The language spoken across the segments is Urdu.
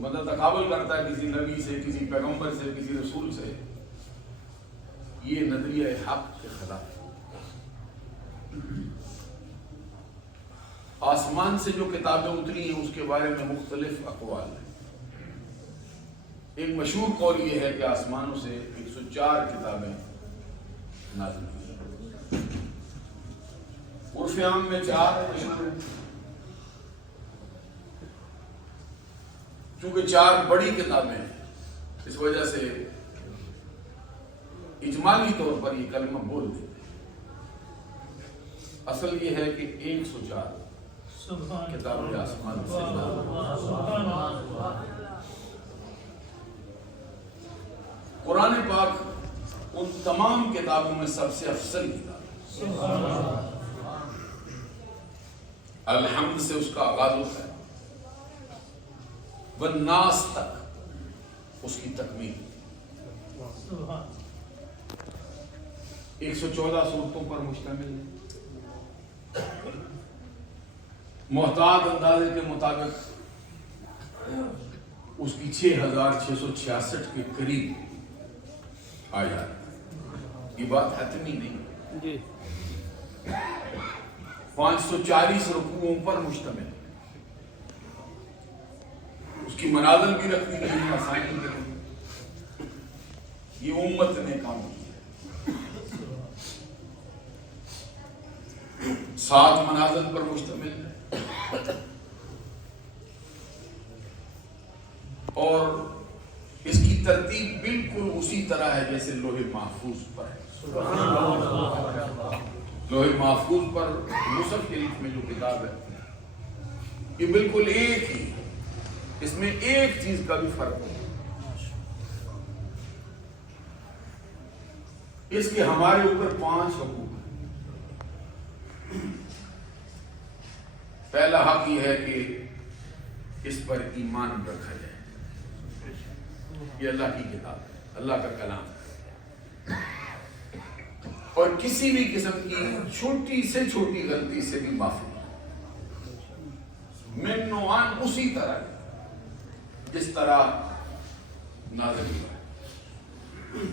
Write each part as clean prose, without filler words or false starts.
بندہ تقابل کرتا ہے کسی نبی سے، کسی پیغمبر سے، کسی رسول سے، یہ نظریہ حق کے خلاف۔ آسمان سے جو کتابیں اتری ہیں اس کے بارے میں مختلف اقوال ہیں۔ ایک مشہور قول یہ ہے کہ آسمانوں سے 104 کتابیں نازل ہوئی، عرف عام میں 4 مشہور ہیں، چونکہ 4 بڑی کتابیں ہیں اس وجہ سے اجمالی طور پر یہ کلمہ بول دیتے ہیں۔ اصل یہ ہے کہ 104 کتابیں آسمان سے قرآن پاک ان تمام کتابوں میں سب سے افضل کتاب ہے۔ الحمد سے اس کا آغاز ہوتا ہے، والناس تک اس کی تکمیل، 114 صورتوں پر مشتمل ہے۔ محتاط اندازے کے مطابق اس کی 6666 کے قریب آیات، یہ بات حتمی نہیں جی، 540 رکوعوں پر مشتمل ہے۔ اس کی منازل بھی رکھتی گئی ہیں، آسانی بھی رکھتی، یہ امت نے کام کیا۔ 7 منازل پر مشتمل ہے، اور اس کی ترتیب بالکل اسی طرح ہے جیسے لوح محفوظ پر ہے۔ لوح محفوظ پر مصحف شریف میں جو کتاب ہے یہ بالکل ایک ہی، اس میں ایک چیز کا بھی فرق نہیں۔ اس کے ہمارے اوپر 5 حقوق ہیں۔ پہلا حق یہ ہے کہ اس پر ایمان رکھا جائے، یہ اللہ کی کتاب ہے، اللہ کا کلام ہے، اور کسی بھی قسم کی چھوٹی سے چھوٹی غلطی سے بھی معافی من و عن اسی طرح جس طرح نازل ہوا ہے۔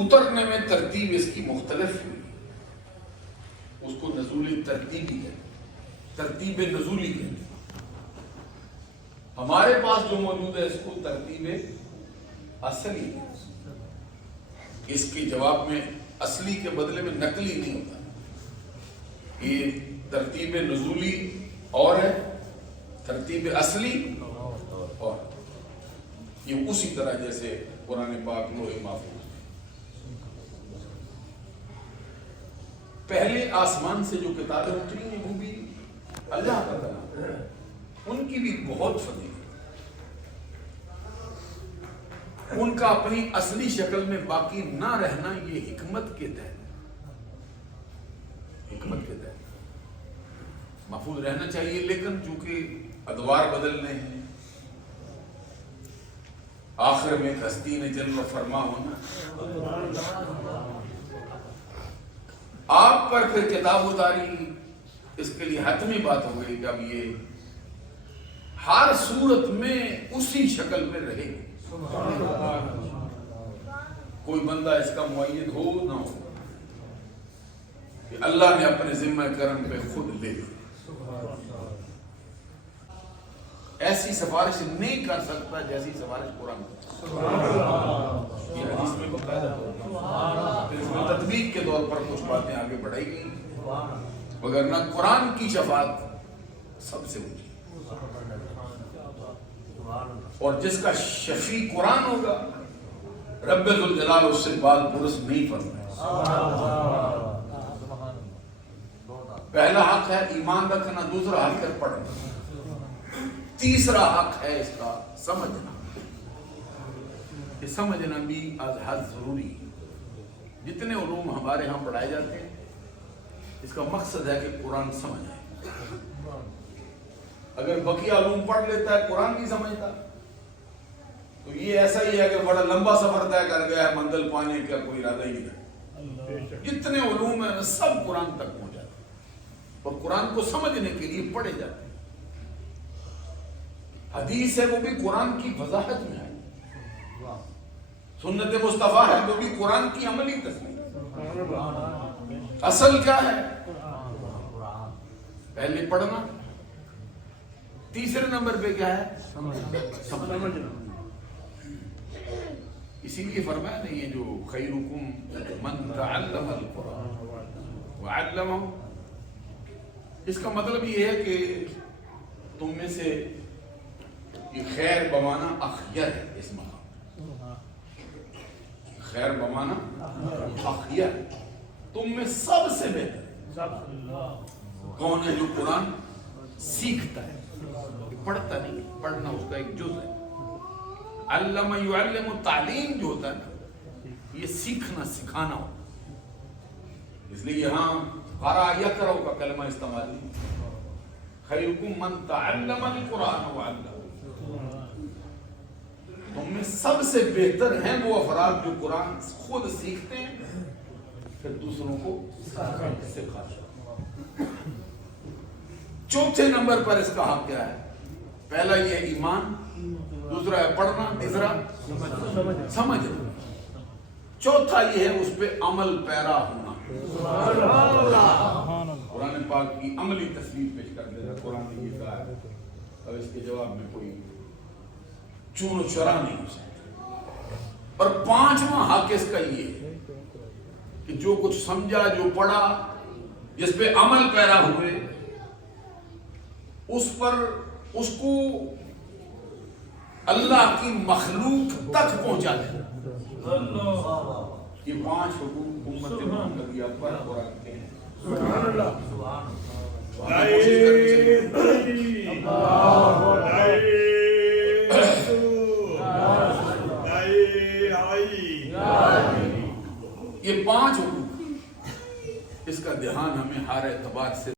اترنے میں ترتیب اس کی مختلف ہوئی، اس کو نزول ترتیبی ہے، ترتیب نزولی ہے۔ ہمارے پاس جو موجود ہے اس کو ترتیب اصلی ہے، اس کے جواب میں اصلی کے بدلے میں نقلی نہیں ہوتا۔ یہ ترتیب نزولی اور ہے، ترتیب اصلی اور، یہ اسی طرح جیسے قرآن پاک لوح محفوظ۔ پہلے آسمان سے جو کتابیں اتری ہیں وہ بھی اللہ کا کلام ہے، ان کی بھی بہت فضیلت، ان کا اپنی اصلی شکل میں باقی نہ رہنا یہ حکمت کے تحت، حکمت کے تحت محفوظ رہنا چاہیے، لیکن چونکہ ادوار بدلنے ہیں، آخر میں ہستی نے جل و فرما ہونا، آپ پر پھر کتاب اتاری، اس کے لیے حتمی بات ہو گئی کہ اب یہ ہر صورت میں اسی شکل میں رہے گی، کوئی بندہ اس کا مؤید ہو نہ ہو، کہ اللہ نے اپنے ذمہ کرم پہ خود لے لی، ایسی سفارش نہیں کر سکتا جیسی سفارش قرآن یہ حدیث میں باقاعدہ پھر اس میں تطبیق کے طور پر کچھ باتیں آگے بڑھائی گئی، مگر نہ قرآن کی شفاعت سب سے اونچی، اور جس کا شفیع قرآن ہوگا رب ذوالجلال اس سے بال پرس نہیں فرمائے۔ پہلا حق ہے ایمان رکھنا، دوسرا حق ہے پڑھنا، تیسرا حق ہے اس کا سمجھنا، کہ سمجھنا بھی از حد ضروری ہے۔ جتنے علوم ہمارے ہاں پڑھائے جاتے ہیں اس کا مقصد ہے کہ قرآن سمجھ آئے۔ اگر بقیہ علوم پڑھ لیتا ہے قرآن نہیں سمجھتا تو یہ ایسا ہی ہے کہ بڑا لمبا سفر طے کر گیا ہے، منزل پانے کا کوئی ارادہ ہی نہیں۔ جتنے علوم ہیں سب قرآن تک پہنچ جاتے ہیں، اور قرآن کو سمجھنے کے لیے پڑھے جاتے ہیں۔ حدیث ہے وہ بھی قرآن کی وضاحت میں آئی، سنت مصطفیٰ ہے وہ بھی قرآن کی عملی تصدیق۔ اصل کیا ہے؟ پہلے پڑھنا، تیسرے نمبر پہ کیا ہے؟ سمجھنا۔ اسی لیے فرمایا نا یہ جو خیرکم من تعلم القرآن وعلمہ، اس کا مطلب یہ ہے کہ تم میں سے یہ خیر بمانا اخیر ہے، اس مقام خیر بمانا اخیر، تم میں سب سے بہتر کون ہے؟ جو قرآن سیکھتا ہے، پڑھتا نہیں، پڑھنا اس کا ایک جز ہے۔ علم یعلم، تعلیم جو ہوتا ہے نا یہ سیکھنا سکھانا ہوتا ہے، اس لیے یہاں قرأ یقرأ کا کلمہ استعمال نہیں، خیرکم من تعلم القرآن وعلمہ، تم میں سب سے بہتر ہیں وہ افراد جو قرآن خود سیکھتے ہیں پھر دوسروں کو سکھاتے ہیں۔ چوتھے نمبر پر اس کا حق کیا ہے؟ پہلا یہ ایمان، دوسرا ہے پڑھنا، تیسرا سمجھنا، چوتھا یہ ہے اس پہ عمل پیرا ہونا۔ قرآن پاک کی عملی تصویر پیش کر دے رہا، قرآن نے یہ کہا ہے اور اس کے جواب میں کوئی چون و چرا نہیں ہو سکتا۔ اور پانچواں حق اس کا یہ ہے کہ جو کچھ سمجھا، جو پڑھا، جس پہ عمل پیرا ہوئے، اس پر اس کو اللہ کی مخلوق تک پہنچا دے۔ یہ 5 حقوق امت محمدیہ پر قرآن کے ہیں۔ یہ 5 حقوق، اس کا دھیان ہمیں ہر اعتبار سے